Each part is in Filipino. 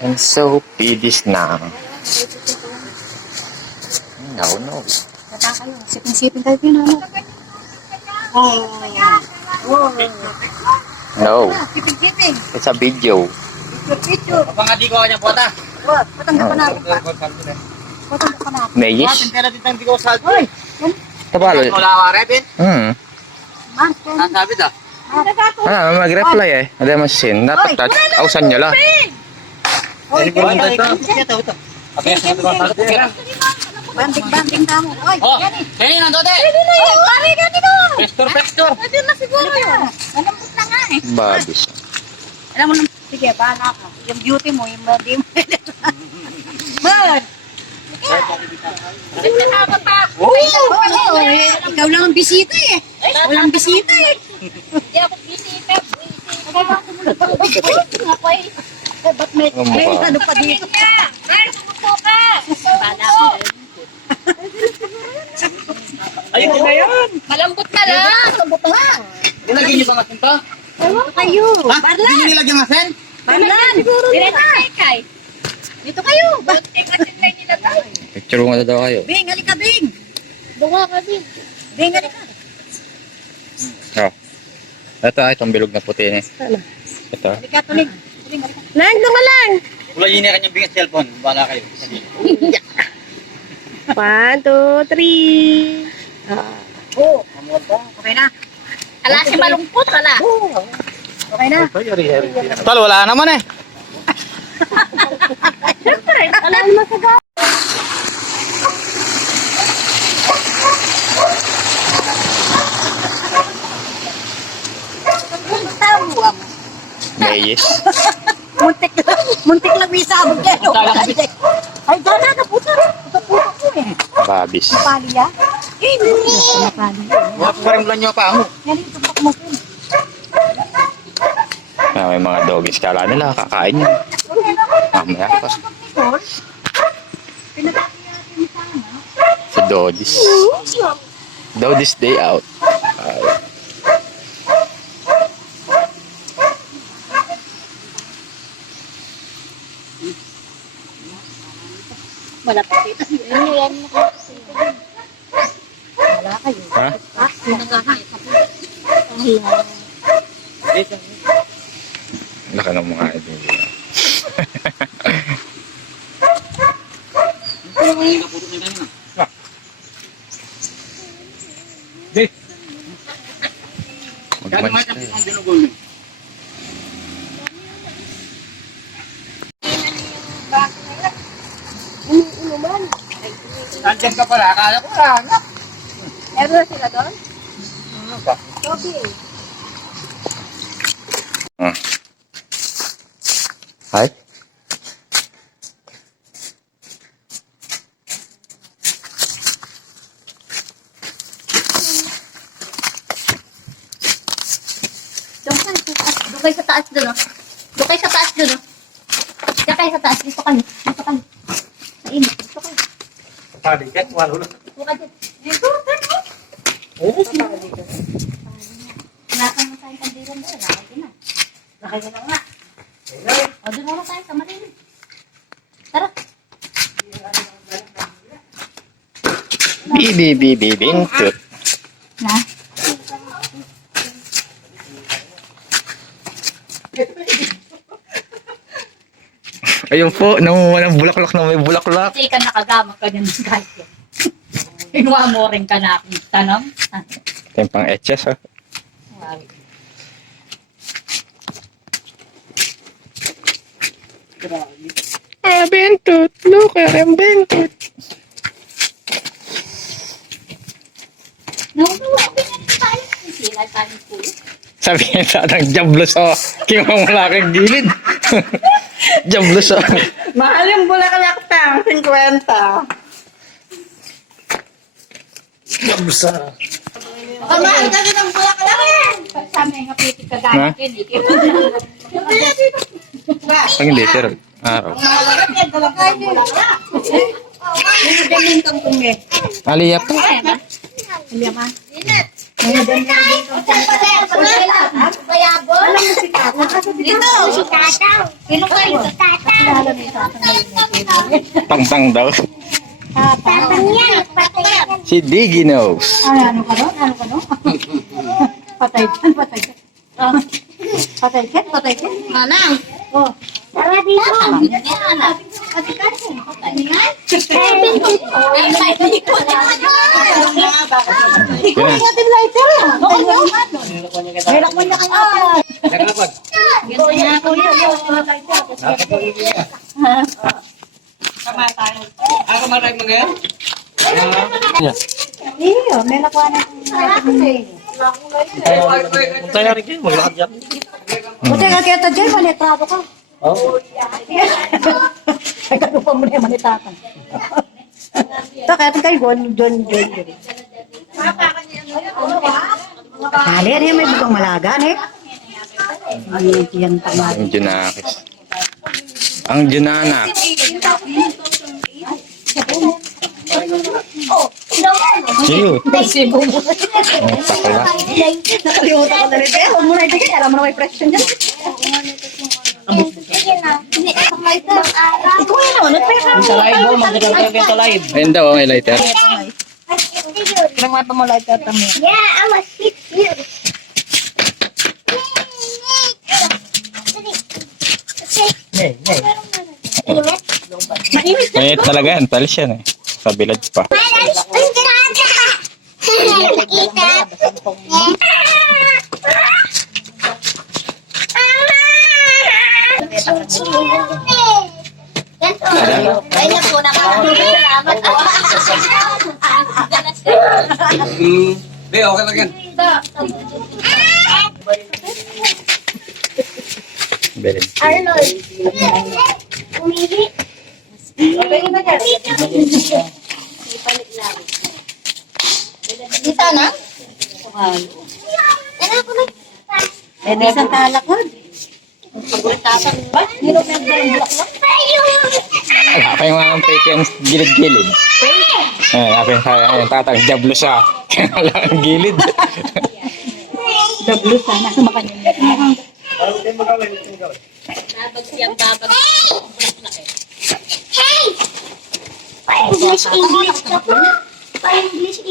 And so, pidis na. No. Bata kayo. Sipin-sipin kayo pinano. No. Sipin-sipin. It's a video. Picture. Kapag di ko kanya puwata. Patanda pa natin pa. Patanda pa natin. Mayis? Pera din di ko saldo. Ay! Tabalo. Wala ka rin. Man, Sabi da. Mag-reply eh. Ada masin. Dapat touch. Ausan nyo lang. Banding tamo. Oy, Oh, yan eh. kaya nang dote. Pare ka dito. Pestor. Pwede na siguro yun. Malambot na nga eh. Babis. Alam mo naman, sige, bahala ka. Yung beauty mo, yung body mo. Man! Ikaw lang ang bisita eh. Walang bisita eh. Hindi ako bisita. Ba't may ano pa dito? Mar, sumuko ka. Bala ko eh. Ayun na yan. Malambot na lang. Malambot na. Nilagyan niyo ba nga sinta? Ewan kayo. Ha? Barlan. Hindi niyo nilagyan nga sen? Barlan. Diretso kay. Dito kayo. Bunting asin lang nila tayo. Picture mo na daw kayo. Bing, halika Bing. Bunga kasi. Bing, halika. Oh. Ito, itong bilog na puti eh. Ito. Halika, tuling. Tuling, halika. Lang, dunga lang. Wala yun na kanyang bigat cellphone. Bala kayo. 1, 2, 3. Oo. Okay na. Ala si malungkot, ala. Okay na. Tol, wala naman eh. Siyempre, ala naman sa gawa. Tawa mo. Mayis. Muntik lang may sabog yan. Ay, gana na puto. Puto ko eh. Babis. Napali ya? Hindi. Napali ya. Wala pa rin niyo pa ako. Yan yung tupak mo po. May mga doggies. Kala nila kakain yun. Mamaya pa. Pinagkakiyati sana. Sa doggies. Doggies day out. Wala pa dito. Wala kayo. Ha? Nagkakaya pa po. Laka ng mga ito. Magmanis tayo. Nandiyan ka pala. Akala ko wala. Meron na sila doon? Okay. Hi. Doon kayo sa taas doon, oh. Doon kayo sa taas doon, oh. Doon kayo sa taas. Dito kami. Dito kami. Mainit. Dito kayo. Palikat, wala lang. Dito kayo. Dito. Dito. Oo. Nakan mo tayong pandiran doon. Nakay na. Nakay na nga. O, doon naman tayo sa malilim. Tara. Bibibibintut. Na? Ayun po, nangunguha ng bulaklak na may bulaklak. Kasi ka nakagamag ka dyan ng kahit yan. Kinuha mo rin ka na aking tanong. Ito yung pang etches ha. Wow. Ah, bentut. Look, I'm bentut. Nakuha ko yan tayo. Sila tayo po. Sabi niya sa atang jablos o. Kinuha mo laking gilid. Jablos o. Mahal yung bulaklak tang, 50. Kamahal ka din ang bulaklak yan. Sa amin nga pitik ka dahil hindi. Pang liter. Araw. Malagat yan, talaga yung bulaklak. Yung galing kang kumye. Aliyap to. Yaman. Bayabo. Alam mo si Tata? Dito! Si Tata! Sino kayo? Tata! Tang-tang daw. Tatang yan! Si Diggy knows. Ay, ano ka nun? Ano ka nun? Patay dyan, patay dyan. Patay dyan, patay dyan. Manang. Oh. Tara dito. Pati ka rin. Yun na. Natin lighter. Meron mo niya kang Nakapag. Ako maray mga yan? Iyo, may nakuha na natin. Tayo rin kayo, maglakad yan. Buti nga kita dyan, manitrato ka. Ay, kanupa mo na yung manitatan. Ito, kaya kayo, John. Kali, ano yung may bugang malagan eh. Yan tama. Ang Junakis. Ang Junanak. Cute. Ang takla. Nakalimutan ko na rin. Eh, huwag mo na ibigay. Alam mo na may presyon dyan. Ikaw yan naman. Sa live mo, magdadal kayo sa live. Ayun daw, may lighter. Kailang mata mo light at kami. Yeah, I was 6 years. May talaga yan. Talis yan eh. Sa village pa. Ay, naku, nakakasalamat. Be, okay lang yan. Belen. Arnold. Umihi. Di sana? Pwede isang talakod. Wala pa yung mga fake yung gilid-gilid. Wala pa yung tatang jablo siya. Wala ang gilid. Dablo sana. Sumakanya niya. Babag siyang babag. Hey! Pa-English ka pa. Pa-English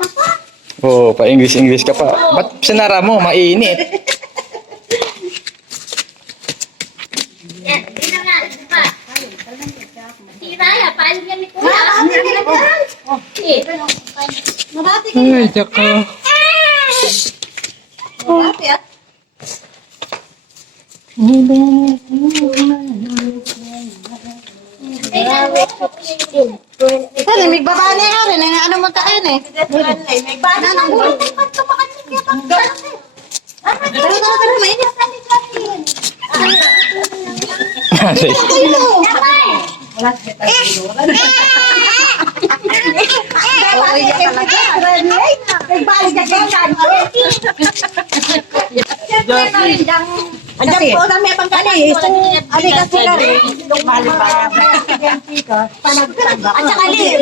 ka pa. Oo, pa-English ka pa. Ba't sinara mo? Mainit. Yan, ito na. Pa. Si Raya, paano yan ni Kuya? Okay. Ay, tsaka. Ano, may babali ka rin. Ano mo tayo eh. May babali ka rin. Tara, mainit. Andiyan po na may pangkali. Ali kasi ka rin. At saka li,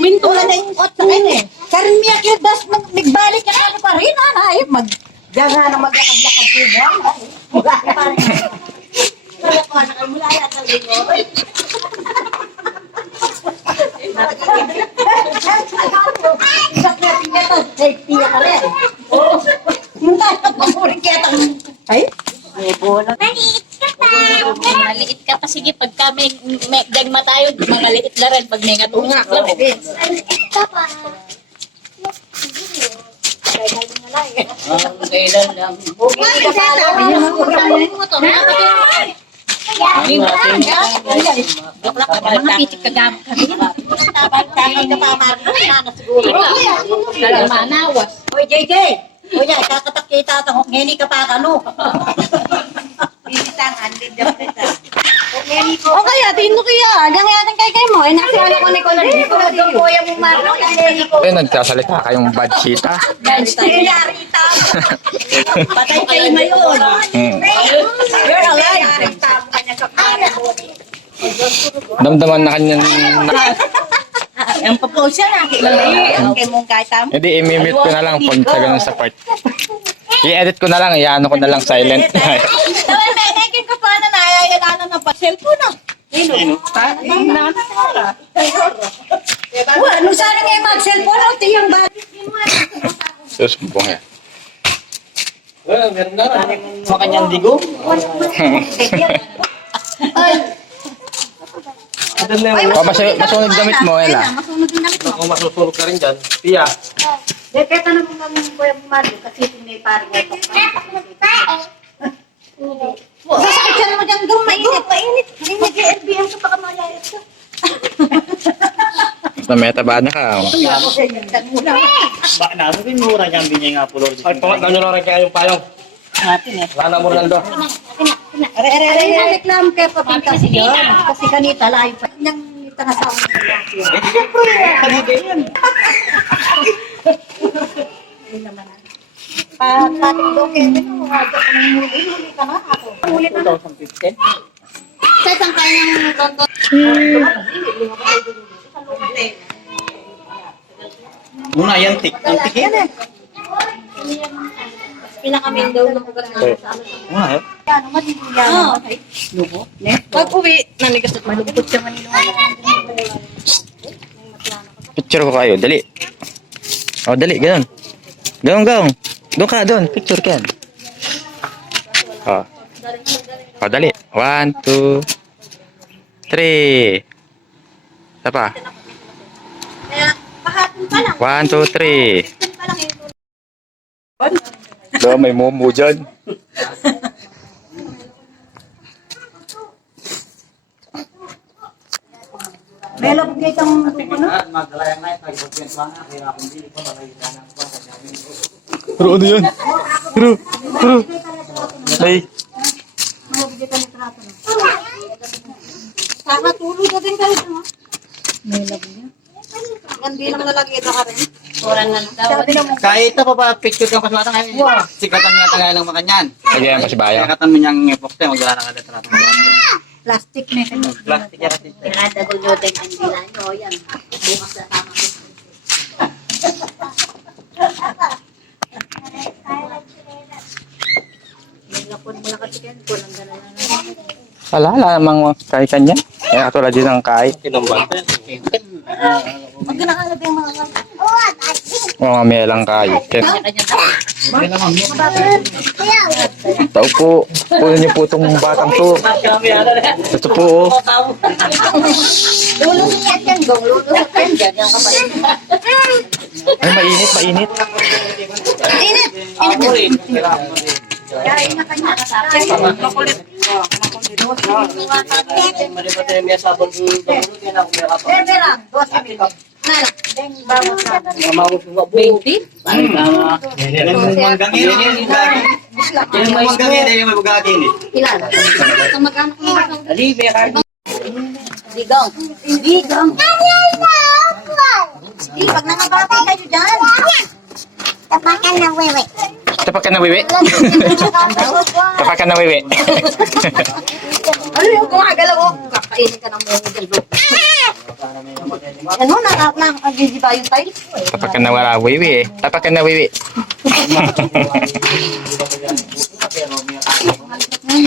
mintulan na yung ot na kayo eh. Karin miya kayo, das nagbalik ka ano pa rin. Ay, magdaga na magkakablakad po mo. Mula ka pa rin. Mula ka na kayo, mula yata rin mo. Safety ka rin. Mula ka pa po rin kaya ay? Maliit ka pa. Maliit ka pa. Sige, pagka may dagma tayo, maliit na rin. Pag may ngatunga. Maliit ka pa. Kailan lang. Mga pitik kagamit ka rin. Manawas. Hoy, JJ! Hoy, kakatak kita ito. Ngeni ka pa kano. O kaya, tino kaya. Diyan kaya kay mo. Ay, nakasala ko ni Color. Hindi ko na doon kuya mong marno. Eh, nagsasalita kayong bad chita. Yarita. Patay kayo ngayon. You're alive. Damdaman na kanya. Ang propose siya na. Kilala yun. Kay mong kahit tamo. Hindi, imimute ko na lang pag sa ganun sa part. I-edit ko na lang, i-ano ko na lang silent. Tawag na, nekin ko pa na nayayalanan ng pa-cellphone na. Nung sana nga yung mag-cellphone, o tiyang ba? Sus, bubong yan. Meron na. Sa kanyang digo. O, masunog damit mo, Ella. Masunod yung damit mo. Kung masusulog ka rin dyan. Pia. Depeta na kung kami kuya bumalo kasi may parang ito. Sasakit siya naman dyan doon, mainit. Mainit yung LBM ka baka malayas ka. Nametaba na ka. Bak na, sabi mura niya ang binyay nga pulo. Ay, gano'n na rin kaya yung payong. Wala mo Ronaldo. Are reklamo kayo papunta sa yun. Kasi kanita layo pa. Yung tanasawa ng pagkakasya. Halika yan. Pagkating doon kayo, wala ka nang huli ka na ako. Huli ka na. 2015. Sa isang kanyang tonton. Muna yan, tik. Ang tik yan. Pinakamin daw ng ugat na sa amin. Muna yan. Ano, matinigyan. Pag-uwi, nanigas at malubot siya manilo. Picture ko kayo, dali. O, dali, ganun. Ganun, ganun. Doon ka, doon. Picture ka yan. O. O, dali. 1, 2, 3. Isa pa. Kaya, kahapon pa lang. 1, 2, 3. Kahapon pa lang yun. Do, may momo dyan. May labog kayo itong tuko na. Pero ano yun? Pero. Ay. May labog kayo itong trato na. Kakatulog na din kayo. No? May labog niya. Hindi lang nalagay ito ka rin. Oran na lang daw. Sabi na mo. Kahit ito pa pa picture kang pasmata ngayon. Sikatan mo yata ngayon ng mga kanyan. Ayan, pasibaya. Sikatan mo niyang epokte. Magwala na ka dito. Plastic na ito. Plastic yan kasi. Pinadagol nyo din ang bilan nyo. Yan. Bukas na tama ko. May lapon mo na kasi yan. Kulang gana na. Wala namang kay kanya. Eh, katulad din ng kay. Tinambal. Pag ganakalab yung mga O, may lang kayo. Kanya-kanya daw. Tao po. Puno niyo po itong batang to. Ito po. lulusot yan gong. Lulusot yan dyan. Yan kapatid. Ay, mainit, mainit. Init. Kain na kanya. Makulit. Berbera. 12 mil. Nala. Deng bawat na. 20? Manggang yun. Yung manggang yun. Yung mabugagin eh. Ilan? Ang magkano ko naman. Ali, Berard. Digang. Digang. Sige, pag nangabati kayo dyan. Tapakan na wewe. Tapak ka na, wiwi. Tapak ka na, wiwi. Ano yung gumagalaw ko? Kakainin ka ng mga dyan, bro. Ano, nag-gigiba yung tiles? Tapak ka na, wala, wiwi. Tapak ka na, wiwi.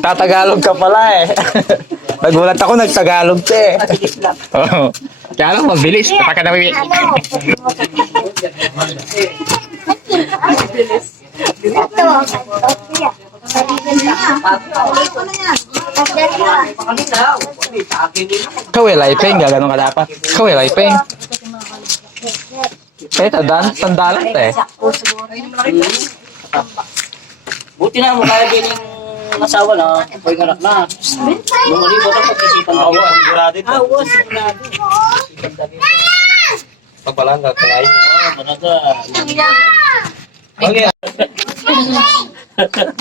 Tatagalog ka pala eh. Nagulat ako, nagtagalog ka eh. Oo. Kaya lang, mabilis. Tapak ka na, wiwi. Ikaw eh, Laipeng. Gaganon ka dapat. Ikaw eh, Laipeng. Eh, sandalan eh. Buti na, mukha din yung asawa na. Boy ganak na. Lumali mo ito pag-isipan mo. Awa, sigurado ito. Awa, sigurado. Pagpalaan ka, kanay. Talaga. Okay.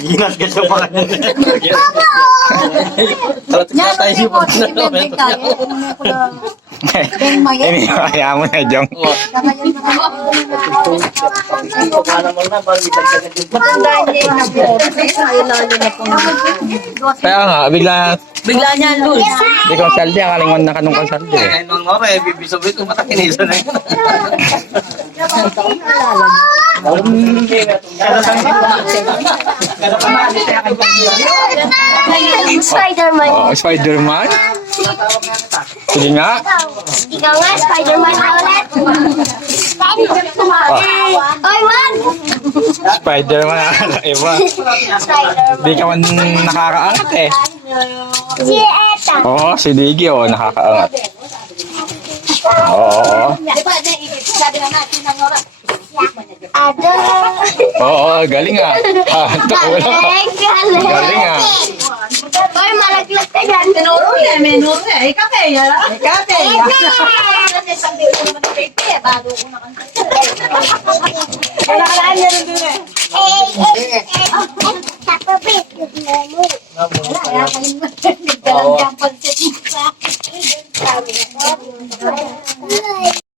Ginas ka siya pa. Talat ka tayo Yan, yung ang tayo. Hindi, kaya mo na, Jong. Paano mo na, parang bitag-sagad yung Matanda niya yung nag-lalo na po. Kaya nga, Bigla niya, Lul. di kong saldi, akalingon na kanong kong saldi. Kaya nung oras, bibisubit ko matakinisa na yun. Spider-Man. Oh, Spider-Man? Sige nga. Ikaw nga, Spider-Man na ulit. Oy, man! Spider-Man, iba. Spider-Man. Di ka man nakakaangat eh. Si Eta. Oo, si Diggy, oh, nakakaangat. Oo, Di ba, sabi na natin ng oras. Ada. oo, galing ah. Galing Galing. ah. Oy, malaglag ka dyan. Menuro niya. Ikape, yara. Ikape. Bago ko na Wala ka na meron dun eh. Tapos, Wala, kaya kalimutan. Nagdalang pansit sa